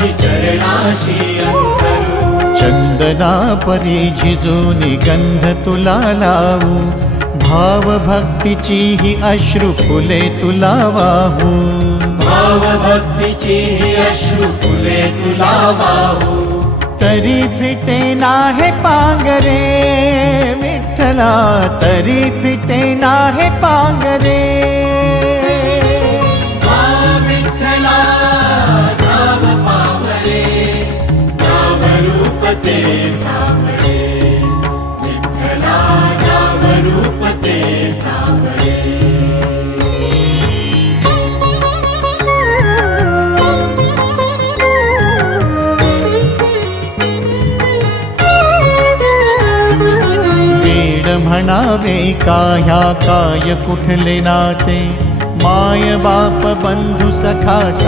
माझी चरणाशी अंतरू। चंदना परी झिजूनी गंध तुला लावू, भाव भक्तीची ही अश्रु फुले तुला वाहू। भाव भक्तीची ही अश्रु फुले तुला वाहू। तरी फिटे नाहे पांगरे विठ्ठला, तरी फिटे नाहे पांगरे। विठ्ठला नाव पावरे, नाव रूप ते सावळे। विठ्ठला नाव रूप ते सावळे। म्हणावे काह्या काय कुठले नाते, माय बाप बंधु सखा